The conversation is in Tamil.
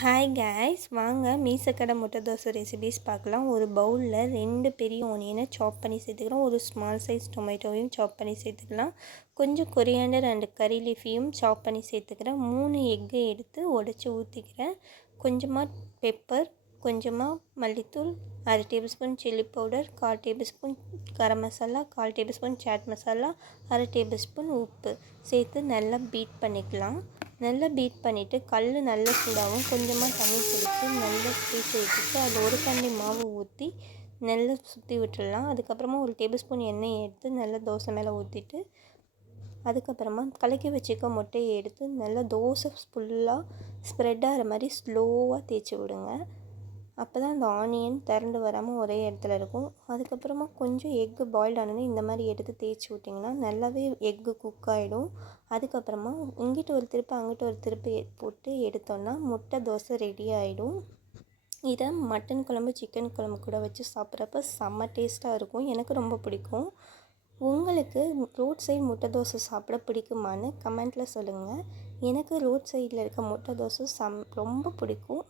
ஹாய் கைஸ், வாங்க மீசக்கடை முட்டை தோசை ரெசிபிஸ் பார்க்கலாம். ஒரு பவுலில் 2 பெரிய ஆனியனை சாப் பண்ணி சேர்த்துக்கிறோம். ஒரு ஸ்மால் சைஸ் டொமேட்டோவையும் சாப் பண்ணி சேர்த்துக்கலாம். கொஞ்சம் கொரியாண்டர் அண்ட் கறி லீஃபையும் சாப் பண்ணி சேர்த்துக்கிறேன். 3 எக்கு எடுத்து உடச்சி ஊற்றிக்கிறேன். கொஞ்சமாக பெப்பர், கொஞ்சமாக மல்லித்தூள், 1/2 tablespoon chilli powder, 1/4 tablespoon garam masala, 1/4 tablespoon chaat masala, 1/2 tablespoon உப்பு சேர்த்து நல்லா பீட் பண்ணிக்கலாம். நல்லா பீட் பண்ணிவிட்டு கல் நல்லா சூடாகவும் கொஞ்சமாக தண்ணி தெளித்து நல்லா தேய்ச்சி வச்சுட்டு அதில் ஒரு கரண்டி மாவு ஊற்றி நல்லா சுற்றி விட்டுடலாம். அதுக்கப்புறமா ஒரு டேபிள் ஸ்பூன் எண்ணெய் எடுத்து நல்லா தோசை மேலே ஊற்றிட்டு அதுக்கப்புறமா கலக்கி வச்சுக்க முட்டையை எடுத்து நல்லா தோசை ஃபுல்லாக ஸ்ப்ரெட் ஆகிற மாதிரி ஸ்லோவாக தேய்ச்சி விடுங்க. அப்போ தான் அந்த ஆனியன் திரண்டு வராமல் ஒரே இடத்துல இருக்கும். அதுக்கப்புறமா கொஞ்சம் எக்கு பாயில்ட் ஆனோடனே இந்த மாதிரி எடுத்து தேய்ச்சி விட்டிங்கன்னா நல்லாவே எக்கு குக் ஆகிடும். அதுக்கப்புறமா இங்கிட்டு ஒரு திருப்பு அங்கிட்டு ஒரு திருப்பு போட்டு எடுத்தோன்னா முட்டை தோசை ரெடி ஆகிடும். இதை மட்டன் குழம்பு, சிக்கன் குழம்பு கூட வச்சு சாப்பிட்றப்ப செம்ம டேஸ்ட்டாக இருக்கும். எனக்கு ரொம்ப பிடிக்கும். உங்களுக்கு ரோட் சைடு முட்டை தோசை சாப்பிட பிடிக்குமான்னு கமெண்ட்டில் சொல்லுங்கள். எனக்கு ரோட் சைடில் இருக்க முட்டை தோசை ரொம்ப பிடிக்கும்.